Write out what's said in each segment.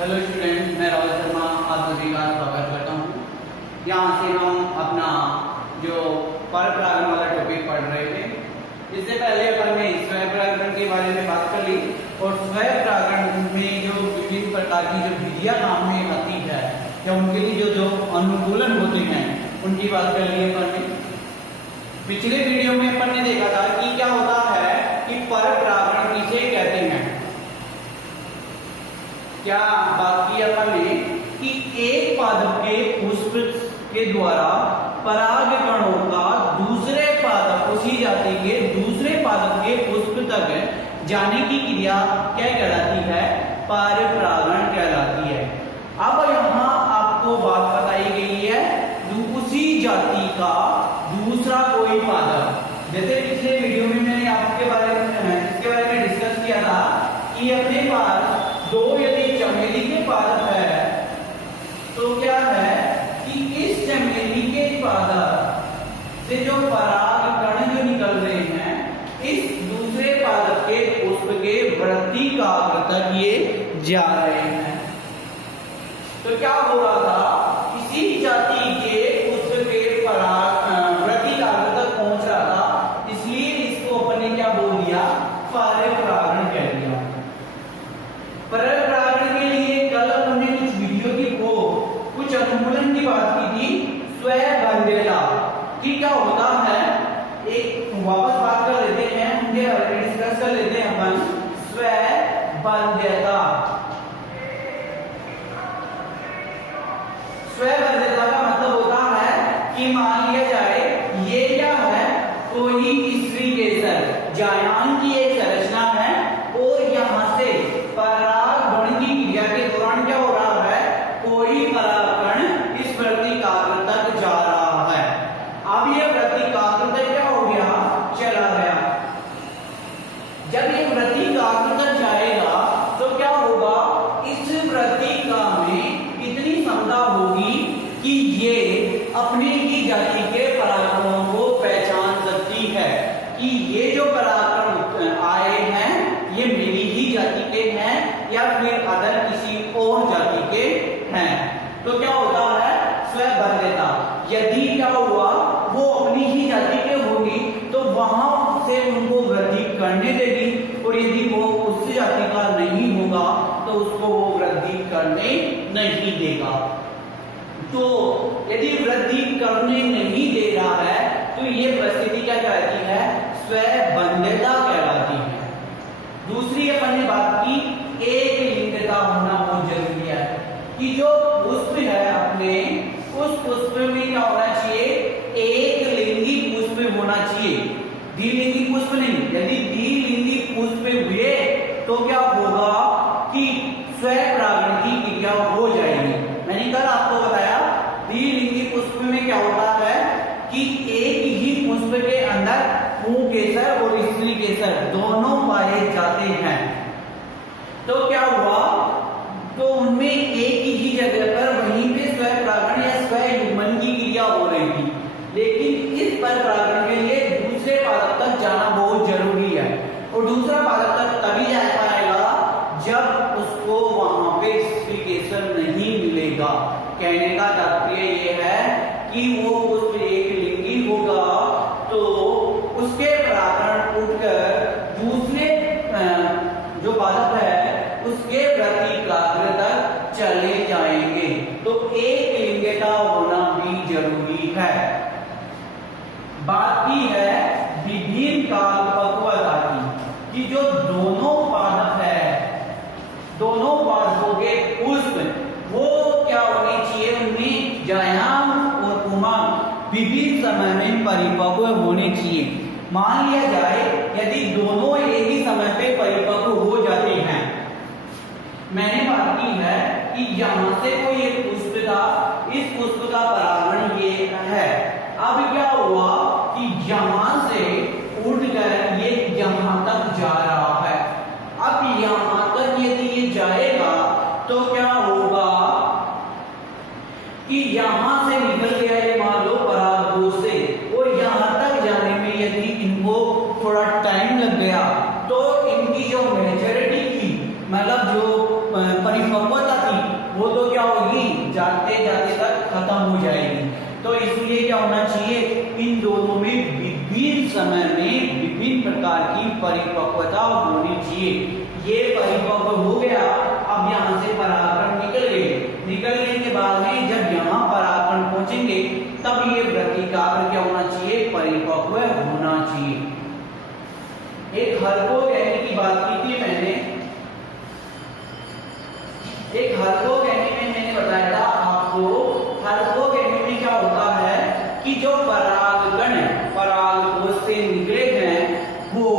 Hello student, मैं राहुल शर्मा आप सभी का स्वागत करता हूँ। यहाँ से हम अपना जो पर परागण वाला टॉपिक पढ़ रहे थे। इससे पहले अपन ने स्वयं परागण के बारे में बात कर ली और स्वयं परागण में जो विभिन्न प्रकार की जो विधियाँ काम में आती है या उनके लिए जो अनुकूलन होते हैं उनकी बात कर ली अपन ने। पिछले वीडियो में अपन ने देखा था कि क्या होता है कि पर परागण किसे कहते हैं। क्या बात की अपन ने कि एक पादप के पुष्प के द्वारा पराग कणों का दूसरे पादप उसी जाति के दूसरे पादप के पुष्प तक जाने की क्रिया क्या कहलाती है? पर परागण कहलाती है। अब यहाँ आपको बात बताई गई है उसी जाति का दूसरा कोई पादप। जैसे पिछले वीडियो में मैंने आपके बारे में इसके बारे में डिस्कस किया था कि अपने पास दो यदि चमेली के पादप है तो क्या है कि इस चमेली के पादप से जो पराग कण जो निकल रहे हैं इस दूसरे पादप के पुष्प के वृत्ति काग्र तक ये जा रहे हैं। तो क्या हो रहा था, इसी जाति के पुष्प के पराग वृत्ति काग्र तक पहुंच रहा था, इसलिए इसको अपन ने क्या बोल दिया? पर परागण कह दिया। पर परागण के लिए कल हमने कुछ वीडियो की कुछ अनुकूलन की बात की थी, स्वयंबंध्यता कि क्या होता है। एक वापस बात कर लेते हैं, उनके बारे में डिस्कस कर लेते हैं अपन। स्वयंबंध्यता, स्वयंबंध्यता का मतलब होता है कि मान लिया जाए ये क्या है, कोई स्त्री केसर जायान की एक संरचना है और यहां से परागण की क्रिया के दौरान क्या हो रहा है, कोई परागकण इस वृत्ति काग्र तक जा रहा है। अब ये वृत्ति काग्र तक क्या हो गया? चला गया। जब ये वृत्ति काग्र तक जाएगा तो क्या होगा, इस वृत्तिका में इतनी क्षमता होगी कि ये अपने ही जाति के परागकणों को पहचान सकती है कि ये जो परागकण आए हैं ये मेरी ही जाति के हैं या फिर अदर किसी और जाति के हैं। तो क्या होता है? स्वयंबंध्यता। यदि क्या हुआ, वो अपनी ही जाति के होगी तो वहां से उनको वृद्धि करने देगी और यदि वो उस जाति का नहीं होगा तो उसको वो वृद्धि करने नहीं देगा। तो यदि वृद्धि करने नहीं दे रहा है तो ये परिस्थिति क्या कहलाती है? स्वयंबंध्यता कहलाती है। दूसरी अपन ने बात की एक लिंगता होना बहुत जरूरी है कि जो पुष्प है अपने उस पुष्प में क्या होना चाहिए? एक लिंगी पुष्प होना चाहिए, द्विलिंगी पुष्प नहीं। यदि द्विलिंगी पुष्प हुए तो क्या होगा कि स्वयं परागण की क्रिया हो जाएगी। मैंने कल आपको बताया द्विलिंगी पुष्प में क्या होता है कि एक ही पुष्प के अंदर पुंकेसर और स्त्री केसर दोनों पाए जाते हैं। तो क्या हुआ, तो उनमें एक ही जगह पर वहीं पे स्वयं परागण या स्वयं युग्मन की क्रिया हो रही थी, लेकिन इस पर परागण के लिए दूसरे पादप तक जाना बहुत जरूरी है और दूसरा पादप तक तभी जा पाएगा जब उसको वहां पे स्त्री केसर नहीं मिलेगा। कहने का तात्पर्य ये है कि वो पुष्प एक लिंगी होगा तो उसके परागण उठकर दूसरे जो पादप है उसके वृत्ति काग्र तक चले जाएंगे। तो एक लिंगता होना भी जरूरी है। बात की है विभिन्न काल पक्वता की कि जो दोनों पादप है, दोनों पादपों के पुष्प वो क्या होने चाहिए? उनमें जायाम और पुमांग विभिन्न समय में परिपक्व होने चाहिए। मान लिया जाए यदि दोनों एक ही समय पे परिपक्व हो जाते हैं, मैंने बात की है कि यहां से कोई एक पुष्प था, इस पुष्प का परागण ये है। अब क्या हुआ कि यहां से उड़कर ये यहां तक जा रहा है। अब यहां तक यदि ये जाएगा तो क्या होगा कि यहां से निकल गया ये मान लो परागकोश से और यहां तक जाने में यदि इनको थोड़ा टाइम लग गया तो इनकी जो मेजॉरिटी थी, मतलब जो परिपक्वता थी इन दोनों में विभिन्न समय में विभिन्न प्रकार की परिपक्वता होनी चाहिए। ये परिपक्व हो गया, अब यहाँ से परागकण निकल गए, निकलने के बाद में जब यहाँ परागकण पहुंचेंगे तब ये वृत्तिकाग्र क्या होना चाहिए, परिपक्व होना चाहिए। एक हर्कोगैनी की बात की थी मैंने, एक हर्कोगैनी में मैंने बताया था आपको, हर्कोगैनी में क्या होता है कि जो परागकण परागकोश से निकले हैं वो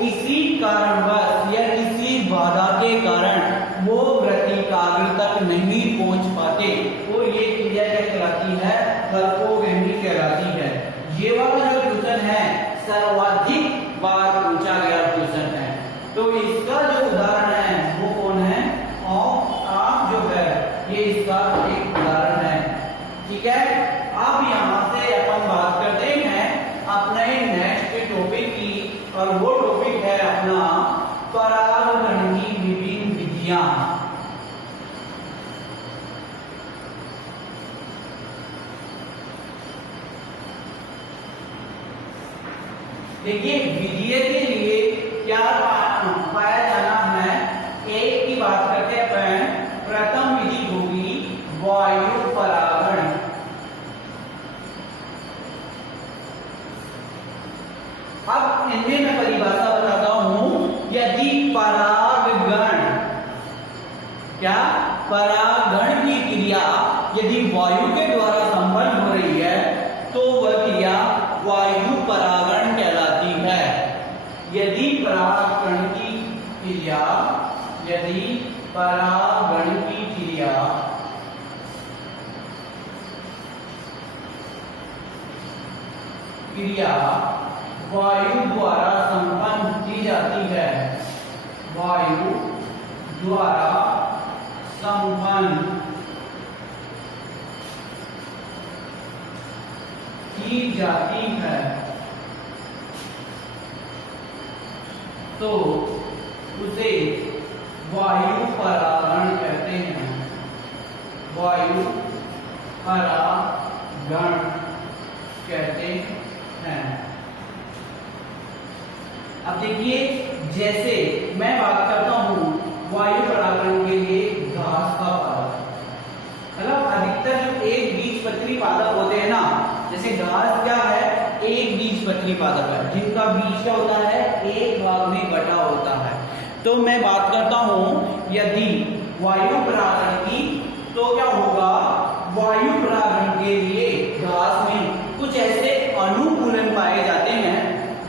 किसी कारणवश या किसी बाधा के कारण वो वृत्तिकाग्र तक नहीं पहुंच पाते, तो ये क्रिया क्या कहलाती है, हर्कोगैनी कहलाती है। ये वाला जो ट्यूशन है सर्वाधिक बार पूछा गया ट्यूशन है, तो इसका जो उदाहरण है वो कौन है, और आप जो है ये इसका एक उदाहरण है। ठीक है, अब यहाँ से अपन बात करते हैं अपने नेक्स्ट टॉपिक की, और वो टॉपिक है अपना परागकण की विभिन्न विधियां। देखिए विधि के लिए क्या पाया जाना है, एक की बात करते हैं। प्रथम विधि होगी वायु परागण। अब इनमें मैं परिभाषा बताता हूं, यदि परागण क्या परागण की क्रिया यदि वायु के द्वारा संपन्न हो रही है तो वह क्रिया वायु परागण कहलाती है। यदि परागण की क्रिया यदि परागण की क्रिया वायु द्वारा संपन्न की जाती है, वायु द्वारा संपन्न की जाती है तो उसे वायु परागण कहते हैं, वायु परागण कहते हैं। अब देखिए जैसे मैं बात करता हूं वायु परागण के लिए घास का पादप, मतलब अधिकतर जो एक बीजपत्री पादप होते हैं ना, जैसे घास क्या है, एक बीजपत्री पादप है जिनका बीज क्या होता है, एक भाग में बटा होता है। तो मैं बात करता हूं यदि वायु परागण की, तो क्या होगा, वायु परागण के लिए घास में कुछ ऐसे अनुकूलन पाए जाते हैं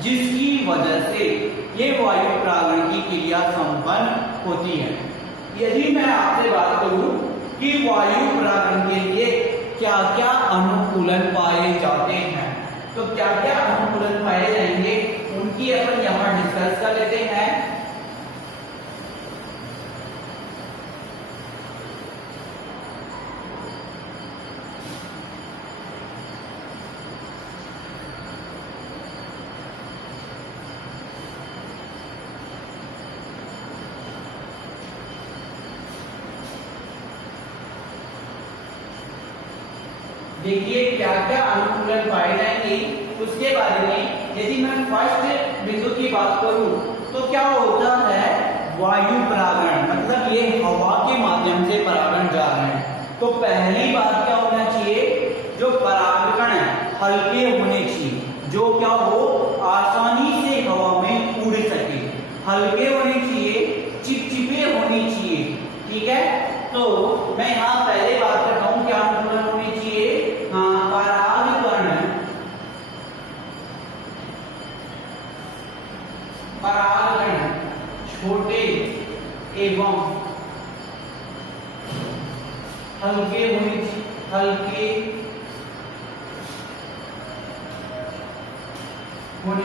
जिसकी वजह से ये वायु परागण की क्रिया संपन्न होती है। यदि मैं आपसे बात करूं कि वायु परागण के लिए क्या क्या अनुकूलन पाए जाते हैं, तो क्या क्या अनुकूलन पाए जाएंगे उनकी अपन यहां डिस्कस कर लेते हैं। देखिए क्या क्या अनुकूलन पाए जाएंगे उसके बारे में। यदि मैं फर्स्ट बिंदु की बात करूं तो क्या होता है, वायु परागण, मतलब ये हवा के माध्यम से परागण जा रहे हैं। तो पहली बात क्या होना चाहिए, जो परागकण है हल्के होने चाहिए, जो क्या हो आसानी से हवा में उड़ सके, हल्के होने चाहिए, चिपचिपे होनी चाहिए। ठीक है, तो मैं यहाँ पहले बात करता हूँ क्या अनुकूलन होनी चाहिए, परागकण छोटे एवं हल्के होने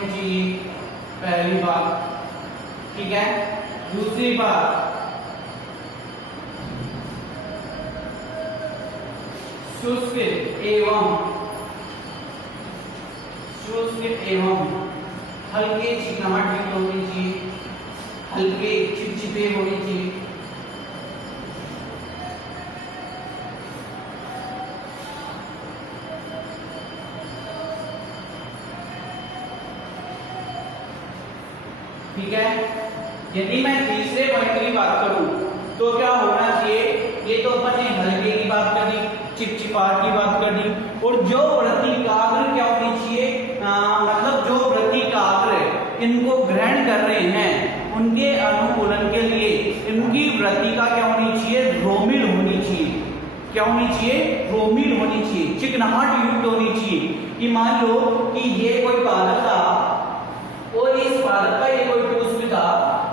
चाहिए, पहली बात। ठीक है, दूसरी बात, शुष्क एवं हल्के चिकनाहट युक्त होनी चाहिए, हल्के चिपचिपे होनी चाहिए। ठीक है। यदि मैं तीसरे पॉइंट की बात करूं तो क्या होना चाहिए, ये तो अपन ने हल्के की बात कर दी, चिपचिपाहट की बात कर दी, और जो वृत्तिकाग्र क्या होनी चाहिए, मतलब जो वृत्तिकाग्र इनको ग्रहण कर रहे हैं उनके अनुकूलन के लिए इनकी वृत्तिका क्या होनी चाहिए, रोमिल होनी चाहिए। क्या होनी चाहिए, रोमिल होनी चाहिए, चिकनाहट युक्त होनी चाहिए। कि मान लो कि ये कोई पादप था और इस पादप का ये कोई पुष्प था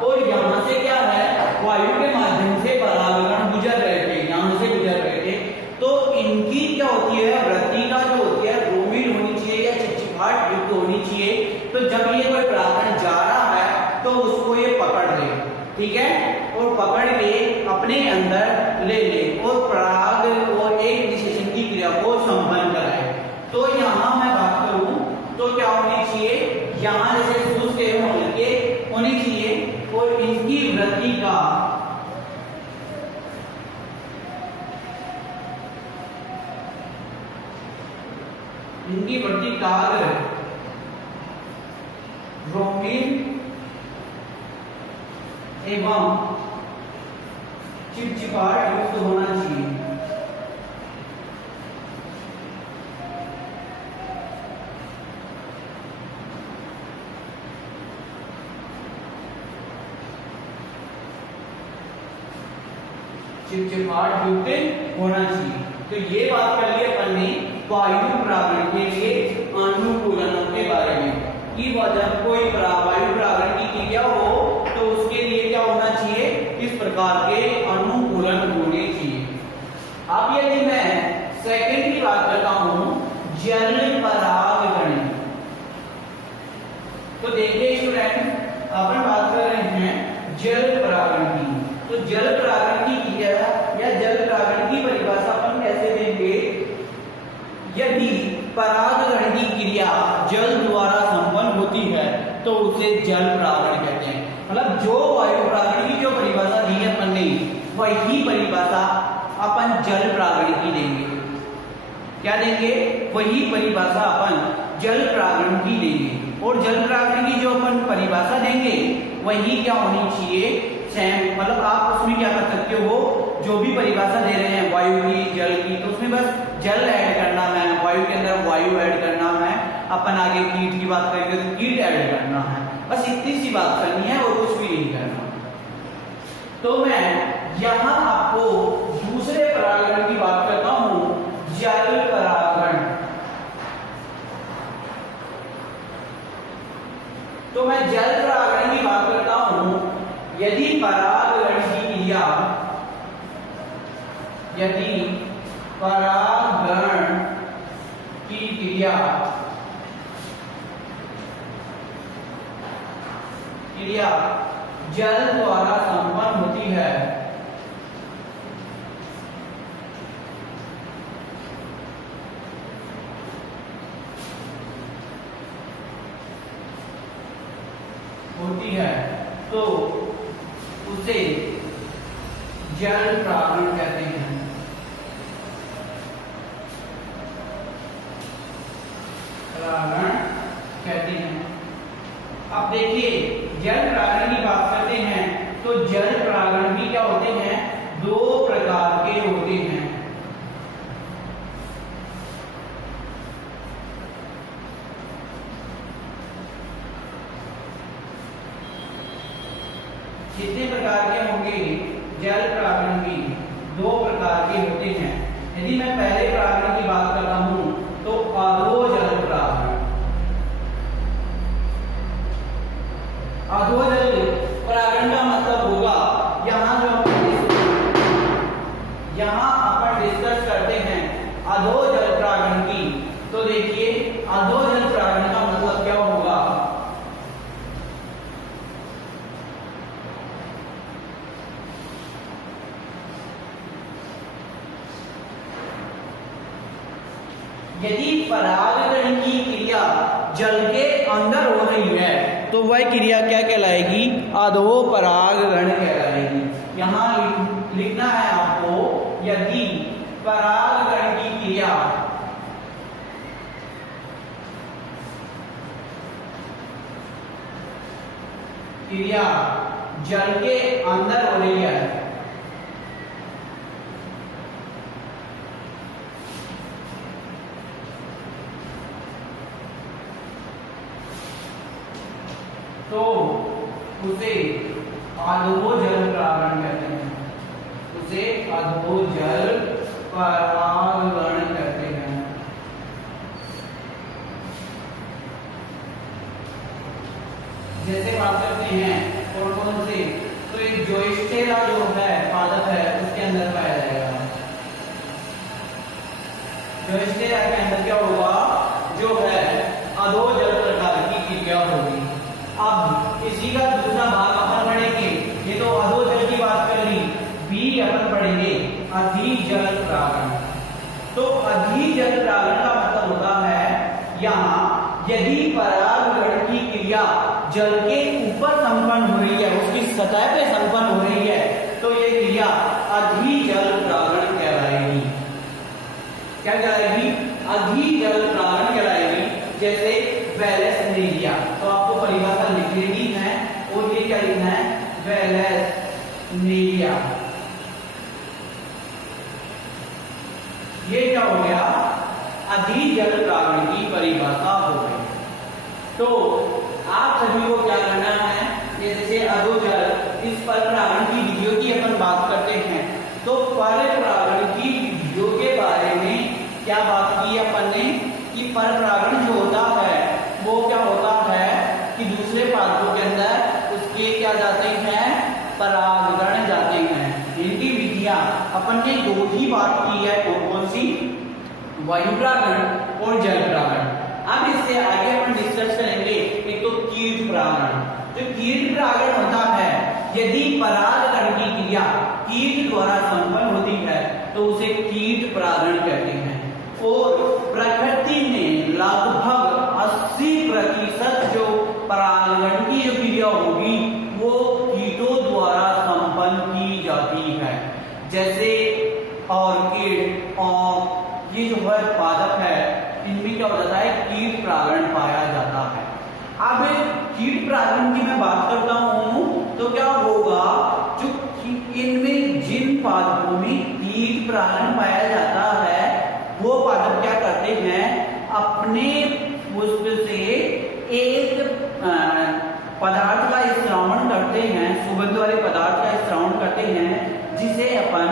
और यहाँ से क्या है, वायु के माध्यम से परागकण गुजर रहे थे, यहाँ से गुजर रहे थे, तो इनकी क्या होती है, वृत्तिका जो होती है रोमिल होनी चाहिए या चिपचिपाहट युक्त होनी चाहिए। तो जब ये कोई परागकण जा रहा है तो उसको ये पकड़ ले, ठीक है, और पकड़ के अपने अंदर ले ले और पराग और एक निषेचन की क्रिया को संपन्न कराए। तो यहाँ मैं बात करूं तो क्या होनी चाहिए, यहाँ जैसे शुष्क एवं हल्के होनी चाहिए और इनकी वृत्तिका रोमिल एवं चिपचिपाहट युक्त होना चाहिए। चिपचिपाहट युक्त होना चाहिए। तो ये बात कर ली अपन ने वायु परागण के लिए अनुकूलनों के बारे में कि जब कोई वायु परागण की क्रिया हो तो उसके लिए क्या होना चाहिए, इस प्रकार के अनुकूलन होने चाहिए। अब यदि मैं सेकंड की बात करता हूं, जल परागण, तो देखिए स्टूडेंट अपन बात कर रहे हैं जल परागण की। तो जल परागण की क्रिया या जल परागण की परिभाषा अपन कैसे देंगे, यदि परागण की क्रिया जल द्वारा संपन्न होती है तो उसे जल परागण कहते हैं। मतलब जो वायु परागण की जो परिभाषा दी है अपन ने, वही परिभाषा अपन जल परागण की देंगे। क्या देंगे, वही परिभाषा अपन जल परागण की देंगे। और जल परागण की जो अपन परिभाषा देंगे वही क्या होनी चाहिए, सेम। मतलब आप उसमें क्या कर सकते हो, जो भी परिभाषा दे रहे हैं वायु की, जल की, तो उसमें बस जल ऐड करना है, वायु के अंदर वायु ऐड करना है, अपन आगे कीट की बात करेंगे तो कीट ऐड करना है, बस इतनी सी बात करनी है और कुछ भी नहीं करना। तो मैं यहां आपको दूसरे परागण की बात करता हूं, जल परागण। तो मैं जल परागण की बात करता हूं, यदि परागण की क्रिया, यदि परागण की क्रिया जल द्वारा संपन्न होती है तो उसे जल परागण कहते हैं। परागण कहते हैं। अब देखिए जल परागण की बात करते हैं तो जल परागण भी क्या होते हैं, दो प्रकार के होते हैं। कितने प्रकार के होंगे, जल परागण भी दो प्रकार के होते हैं। यदि मैं पहले परागण की बात करता हूं तो अधोजल परागण। अधोजल परागण का मतलब होगा यहां अपन डिस्कस करते हैं अधोजल परागण की। तो देखिए अधोजल परागण का मतलब क्या होगा, यदि परागण की क्रिया जल के अंदर हो रही है तो वह क्रिया क्या कहलाएगी, अधो परागण कहलाएगी। यहां लिखना है आपको, यदि परागण की क्रिया क्रिया जल के अंदर हो रही है, तो उसे अधोजल प्रावरण कहते हैं, उसे अधोजल परागण कहते हैं। जैसे बात करते हैं कौन कौन से, तो एक जोइस्टेरा जो है पादप है उसके अंदर पाया जाएगा। जोइस्टेरा के अंदर क्या होगा, जो है अधोजल प्रकार की क्रिया होगी। अब इसी का दूसरा भाग अपन पढ़ेंगे, ये तो अधोजल की बात कर ली, बी अपन पढ़ेंगे अधिजल प्रावरण। तो अधिजल प्रावरण का मतलब होता है यहाँ यदि परागण की क्रिया जल के ऊपर संपन्न हो रही है, उसकी सतह पे संपन्न हो रही है, तो ये क्रिया अधिजल प्रावरण कहलाएगी। क्या कहलाएगी, अधिजल प्रावरण कहलाएगी। जैसे वैलेसनेरिया, तो आपको परिभाषा लिख लेनी है और ये क्या लिखना है, वैलेसनेरिया। ये क्या हो गया, अधिजल प्रावरण की परिभाषा हो गई। तो आप सभी को क्या करना है, ये जैसे अधोजल इस पर प्रावरण की विधियों की अपन बात करते हैं, तो पर प्रावरण की विधियों के बारे में क्या बात की अपन ने, कि पर प्रावरण जो होता है वो क्या होता है कि दूसरे पादपों के अंदर उसके क्या जाते हैं, परागण जाते हैं। इनकी विधियां अपन ने दो ही बात की है, कौन सी, वायु परागण और जल परागण। अब इससे आगे अपन डिस्कस करेंगे एक तो कीट परागण। जो कीट परागण होता है, यदि परागण की क्रिया कीट द्वारा संपन्न होती है तो उसे कीट परागण कहते हैं। और प्रकृति में लगभग 80% जो परागण की जो क्रिया होगी वो कीटों द्वारा संपन्न की जाती है। जैसे ऑर्किड और ये जो है पादप है, इनमें क्या हो जाता है, कीट परागण पाया जाता है। अब कीट परागण की मैं बात करता हूं तो क्या होगा, जो इनमें जिन पादपों में कीट परागण पाया जाता है वो पादप क्या करते हैं, अपने पुष्प से एक पदार्थ का स्रावण करते हैं, सुगंध वाले पदार्थ का स्रावण करते हैं, जिसे अपन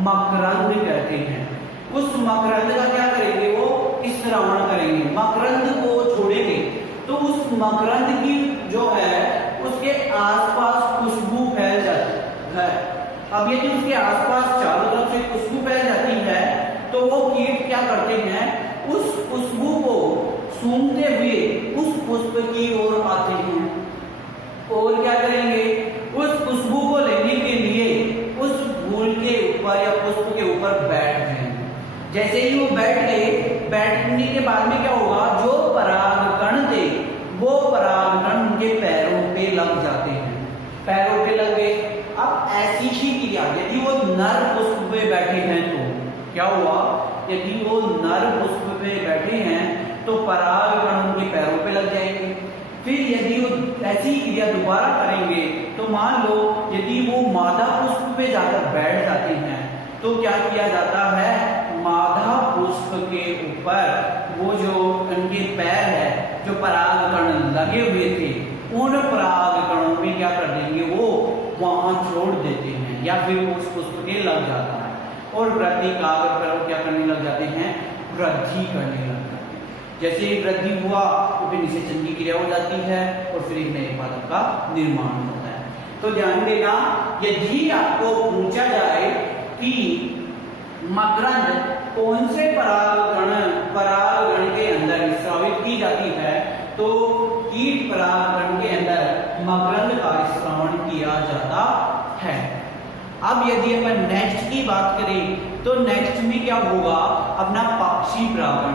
मकरंद कहते हैं। उस मकरंद का क्या करेंगे, वो स्रावण करेंगे, मकरंद को छोड़ेंगे, तो उस मकरंद की जो है उसके आसपास खुशबू फैल जाती है। अब यदि उसके आसपास चारों तरफ से खुशबू फैल जाती है तो वो कीट क्या करते हैं, उस खुशबू को सूंघते हुए उस पुष्प की ओर आते हैं और क्या करेंगे, उस खुशबू को लेने के लिए उस फूल के ऊपर या पुष्प के ऊपर बैठ जाएंगे। जैसे ही वो बैठ गए, बैठने के बाद में क्या होगा, जो परागकण थे वो परागकण उनके पैरों पे लग जाते हैं, पैरों पे लग गए। अब ऐसी ही क्रिया यदि वो नर पुष्प पे बैठे हैं तो क्या हुआ, यदि वो नर पुष्प पे बैठे हैं तो परागकण उनके पैरों पे लग जाएंगे। फिर यदि वो ऐसी क्रिया दोबारा करेंगे तो मान लो यदि वो मादा पुष्प पे जाकर बैठ जाते हैं तो क्या किया जाता है, मादा पुष्प के ऊपर वो जो उनके पैर है, जो परागकण लगे हुए थे, उन परागकणों में क्या कर देंगे, वो वहां छोड़ देते हैं या फिर उस पुष्प के लग जाता है और वृद्धि कागज पर क्या करने लग जाते हैं, वृद्धि करने लग जाते हैं। जैसे ही वृद्धि हुआ तो फिर निषेचन की क्रिया हो जाती है और फिर एक नए पादप का निर्माण होता है। तो ध्यान देना, यदि आपको पूछा जाए कि मकरंद कौन से परागण के अंदर स्रावित की जाती है, तो कीट परागण के अंदर मकरंद का स्रावण किया जाता है। अब यदि अपन नेक्स्ट की बात करें तो नेक्स्ट में क्या होगा, अपना पक्षी परागण।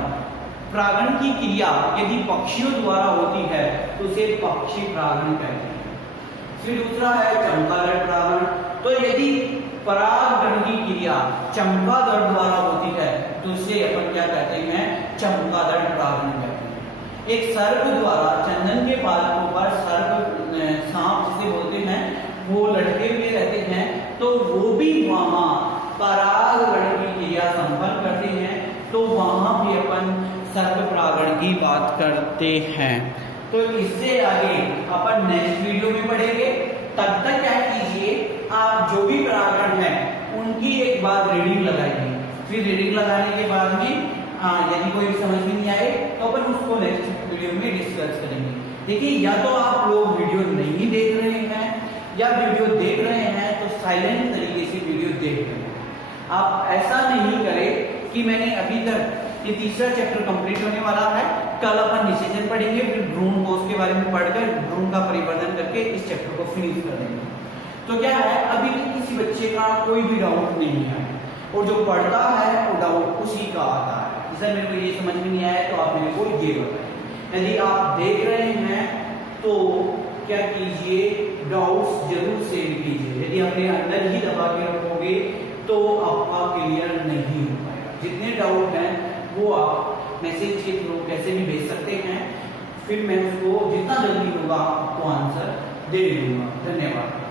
परागण की क्रिया यदि पक्षियों द्वारा होती है तो उसे पक्षी परागण कहते हैं। फिर दूसरा है चमगादड़ परागण। तो यदि परागण की क्रिया चमगादड़ द्वारा होती है तो उसे अपन क्या कहते हैं, चमगादड़ परागण कहते हैं। एक सर्प द्वारा चंदन के पादपों पर सर्प सांप जिसे वो लटके हुए रहते हैं तो वो भी वहां परागण की क्रिया संपन्न करते हैं, तो वहां भी अपन सर्प परागण की बात करते हैं। तो इससे आगे अपन नेक्स्ट वीडियो में पढ़ेंगे। तब तक क्या कीजिए, आप जो भी परागण है उनकी एक बार रीडिंग लगाइए। फिर रीडिंग लगाने के बाद में यदि कोई समझ में नहीं आए तो अपन उसको नेक्स्ट वीडियो में डिस्कस करेंगे। देखिए, या तो आप लोग वीडियो नहीं देख रहे हैं या वीडियो देख रहे हैं तो साइलेंट तरीके से वीडियो देख रहे हैं। आप ऐसा नहीं करें कि मैंने अभी तक ये तीसरा चैप्टर कंप्लीट होने वाला है, कल अपन निषेचन पढ़ेंगे, फिर भ्रूण कोष के बारे में पढ़कर भ्रूण का परिवर्धन करके इस चैप्टर को फिनिश कर देंगे। तो क्या है, अभी तक किसी बच्चे का कोई भी डाउट नहीं है और जो पढ़ता है वो डाउट उसी का आता है। जैसे मेरे को ये समझ में नहीं आया तो आप मेरे को ये बताएं। यदि आप देख रहे हैं तो क्या कीजिए, डाउट्स जरूर सेव कीजिए। यदि अपने अंदर ही दबा के रखोगे तो आपका क्लियर नहीं हो पाएगा। जितने डाउट हैं वो आप मैसेज के थ्रू कैसे भी भेज सकते हैं, फिर मैं उसको जितना जल्दी होगा आपको आंसर दे दूंगा। धन्यवाद।